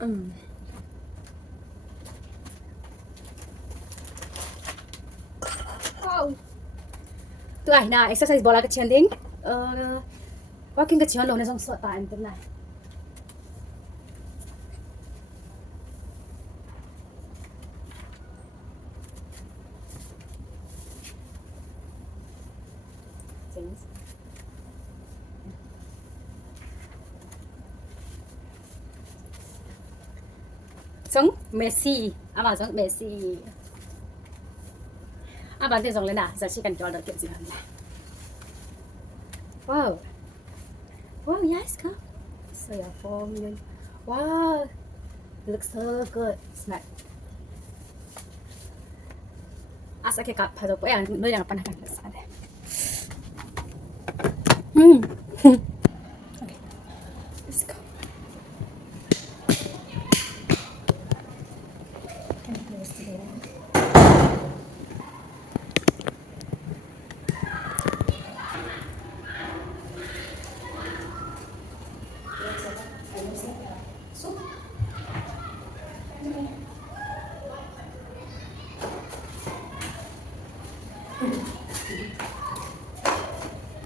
tôi ảnh na exercise bola cái chân đinh walking cái chân luôn nó trong sợ tàn thế này giống Messi mà giống Messi bạn thấy giống lên nào giờ chỉ cần cho được kiện gì hơn này wow wow yes come so your form wow looks so good snack asa cái cặp phải được cái ăn nơi nào pan hàng là sao đấy okay let's go can you please do that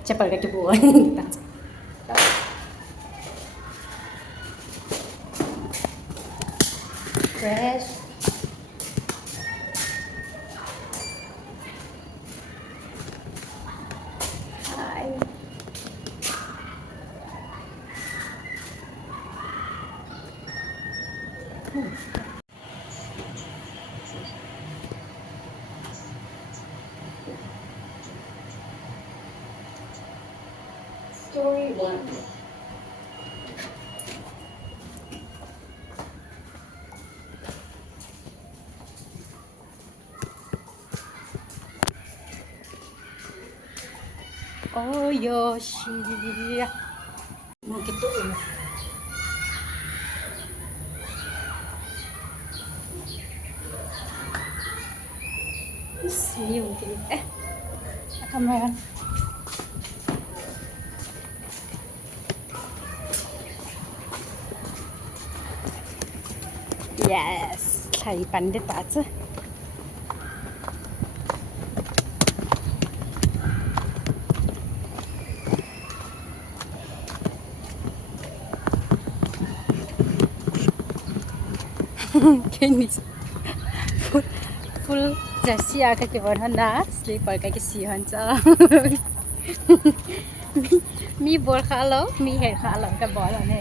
cepat kayak buah fresh hi Story 1 Oh Yoshi mau gitu sini mungkin kamera yes thầy pandit aja kini full jersey aga ke borhan na sleeper ka ke sihan cha mi bol khalo mi head khalo ka bol ne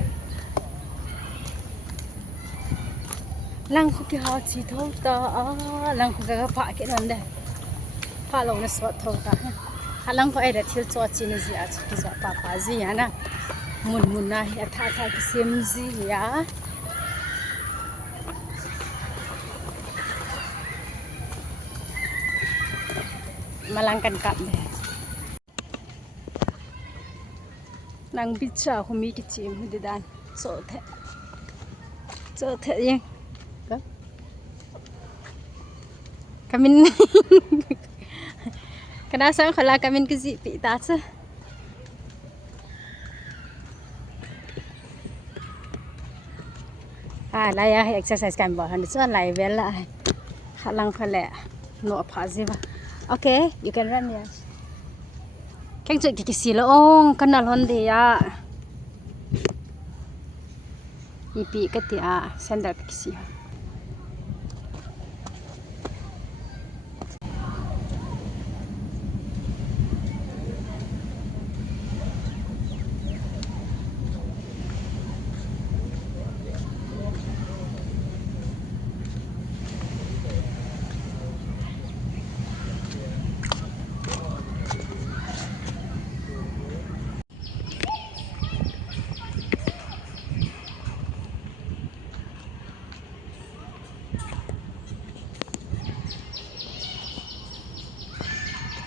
lang khu ki ha chi tho ta lang khu ga pa ke non de pa lo na so tho ta halang ko ai da thil cho chi ni ji a chi zo pa pa ji ya na mun mun na ya tha tha ki sim ji ya malangkan kap deh nang bicha humi ki chim di dan so the yang kamin kana sang khala kamin ki ji pi ta cha la ya exercise kan bo han chuan lai vel la halang phale no pha ji ba okay you can run yes keng chu ki si lo ong kanal hon de ya ipi ka ti a sandal ki si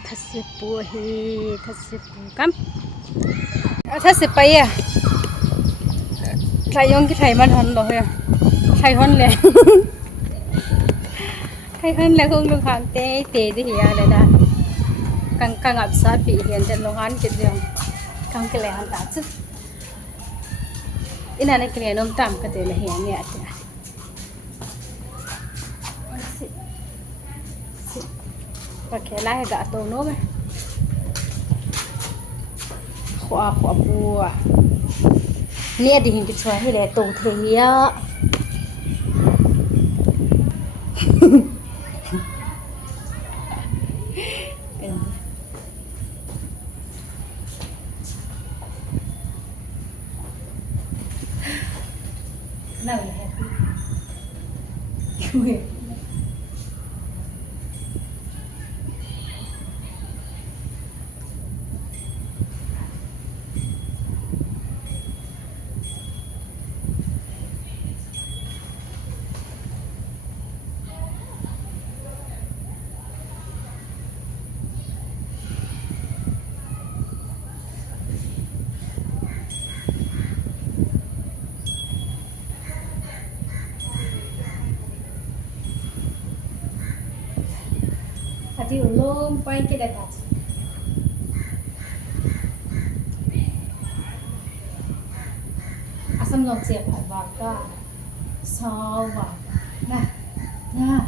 thasipu hi thasipu kam thasipa ya Sei Jong cái thầy man hon lo ya thầy hon le thầy hon le không được hàng tê tê đi ya le da kang kang ap sa pi hian jan lo han ke jong kang ke le han ta chu ina ne ke nom tam ka te le hian ya pakai lah agak autonom khua bua nia di hingkit chua hi le to thia now you happy Hati ulung poin ke dekat. Asam lom siap baka. Sawa. Nah. Nah.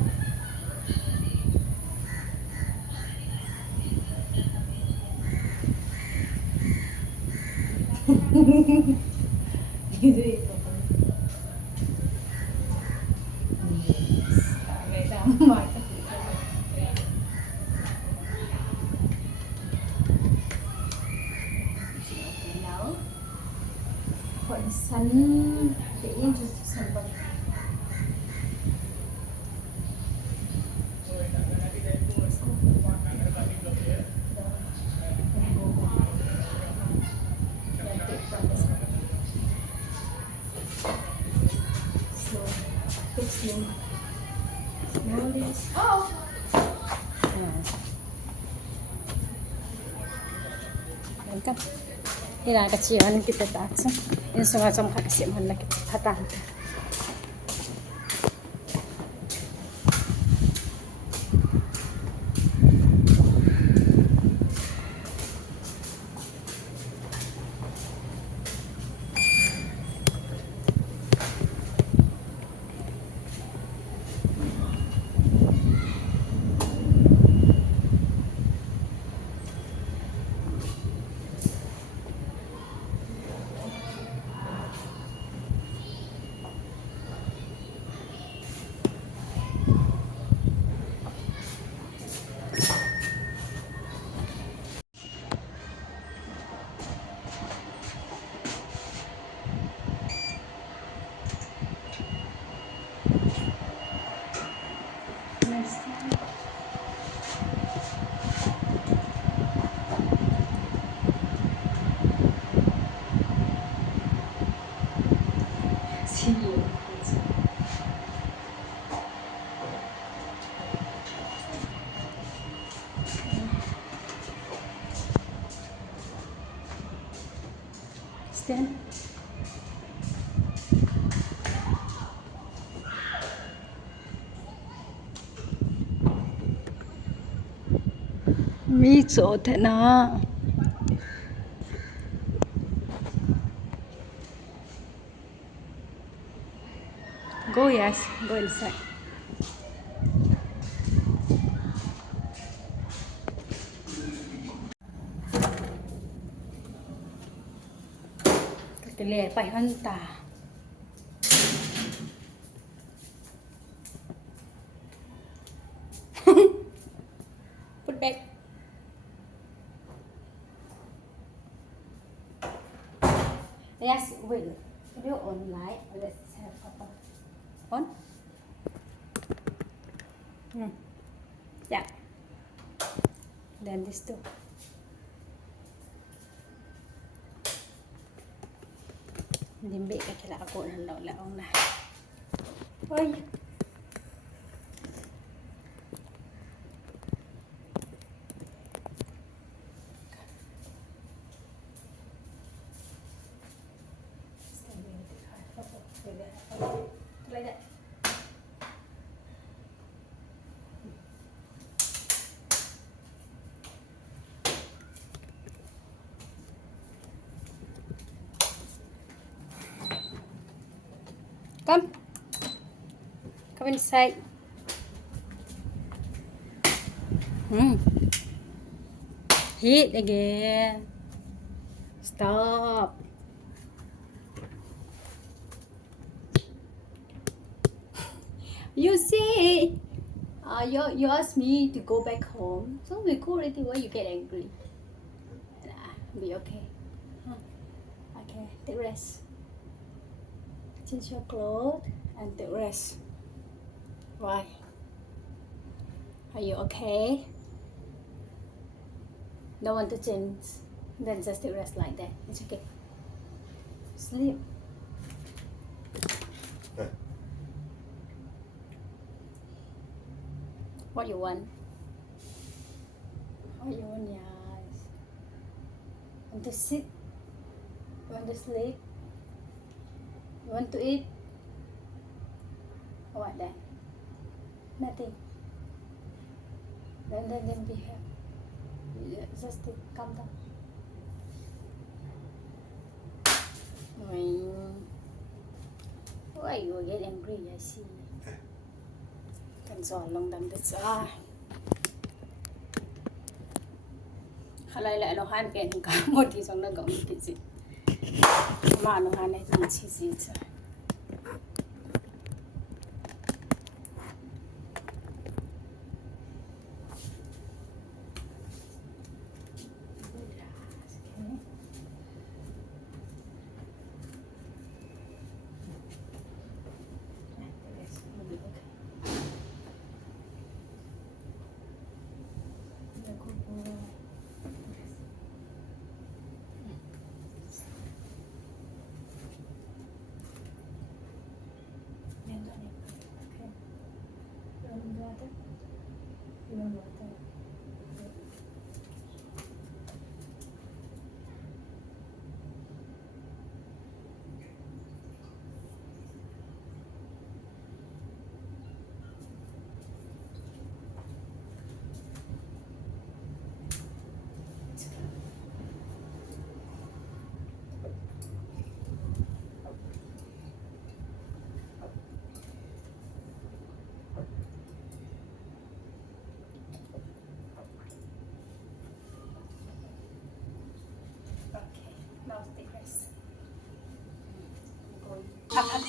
Gitu itu. Beda mak. Sắn tự nhiên cho sản phẩm kan ila kecilan kita tak ini semacam kasih mana kita patah stand mi chỗ thế nào go yes go inside cái lề phải hơn tà put back yes wait video on light let's have photo on yeah then this too dimbe ka kila ako ng laong na oy like that come inside Hit again. Stop. You see, you asked me to go back home, so we go already. Why you get angry? Be okay. Okay, take rest. Change your clothes and take rest. Why? Are you okay? Don't want to change? Then just take rest like that. It's okay. Sleep. What you want? What you want, yes. Want to sit? You want to sleep? You want to eat? What then? Nothing. Then be happy. Just calm down. Why you get angry? I see. Can so long them this Khalai lại nó han cái cả một thì xong nó gồng cái gì mà nó han này thì chỉ gì chứ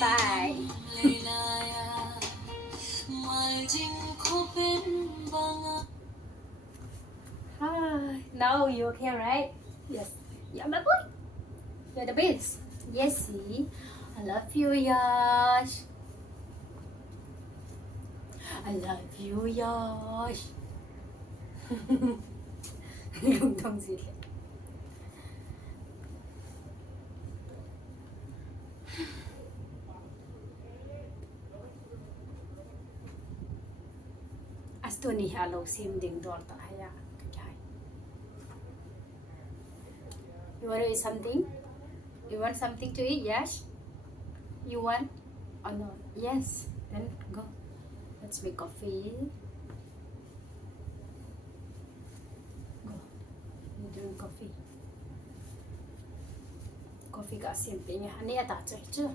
Bye. Hi. Now you okay, right? Yes. Yeah, my boy. You're the best. Yes, see. I love you, Yash. I love you, Yash. Không thông gì. Astoni hello sim ding dor ta haya. You want to eat something? You want something to eat? Yes. You want? Oh no. Yes. Then go. Let's make coffee. Go. You drink coffee. Coffee cả simple nha. Anh ấy ta chơi chưa?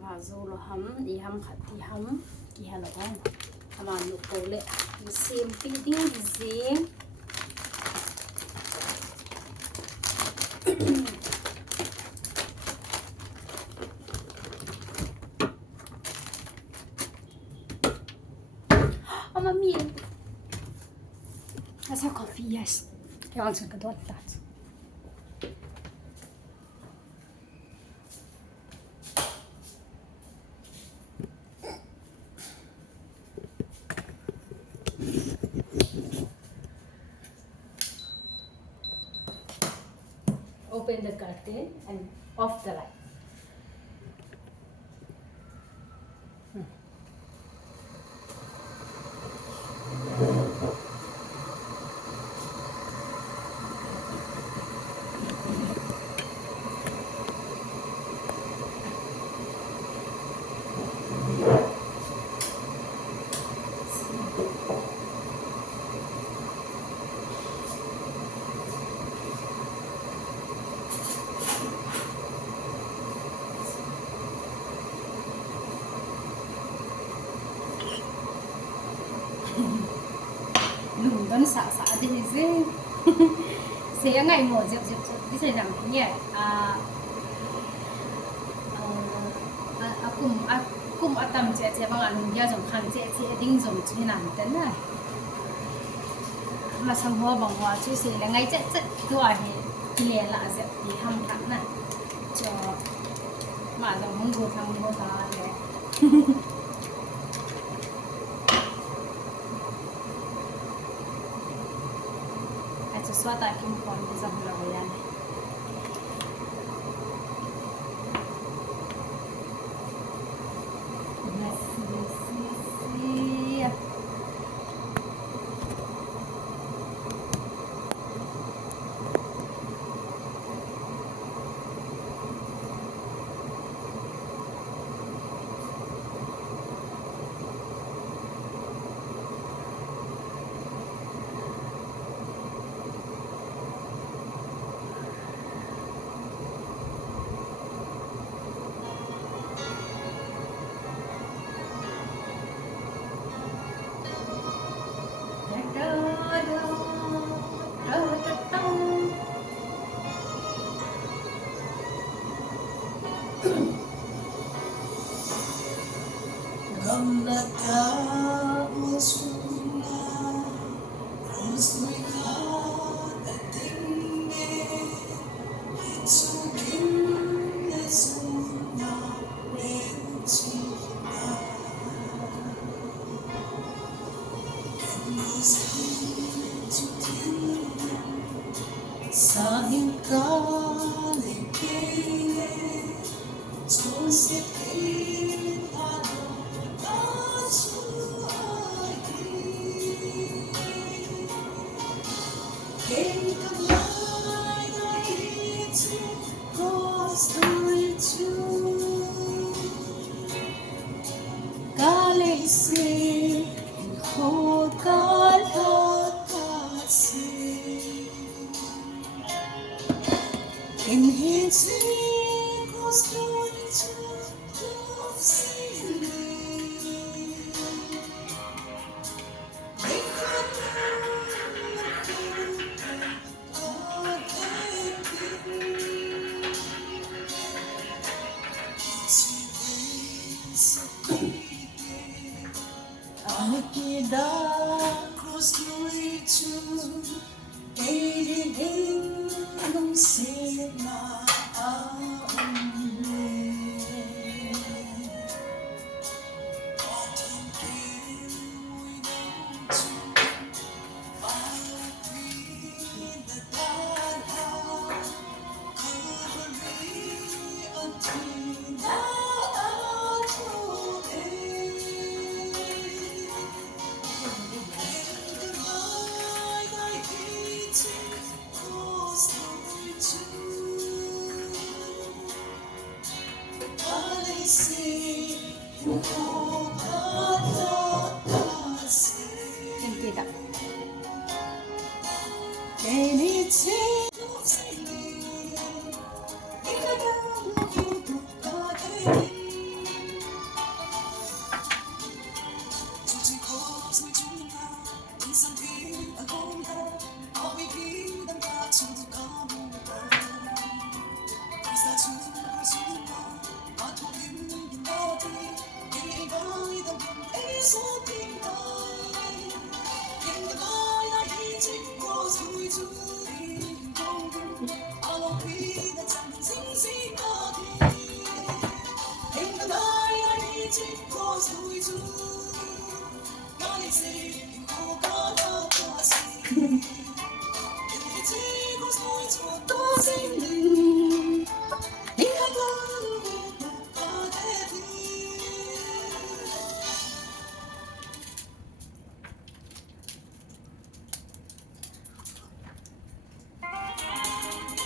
Mà dù là hầm, đi hầm khát đi hầm, đi hầm là không? Mà nụ cổ lệ, simple đi gì? Mamma mia! That's our coffee, yes. Jag önskar att det var Open the curtain and off the light. vẫn xả đi gì sẽ ngày một dẹp đi thấy rằng nhỉ cùng tâm chế bằng anh gia dùng khăn chế đinh dùng chỉ làm tên này mà sinh hoạt bằng hoa chú sẽ là ngay chất tuổi thì liền là dẹp thì ham khăn này cho mà dùng không đủ thằng mua ta đấy sesuatu yang pun bisa melakukan.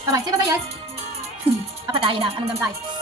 Apa, siapa bayar? Apa tayo na? Anong damtay?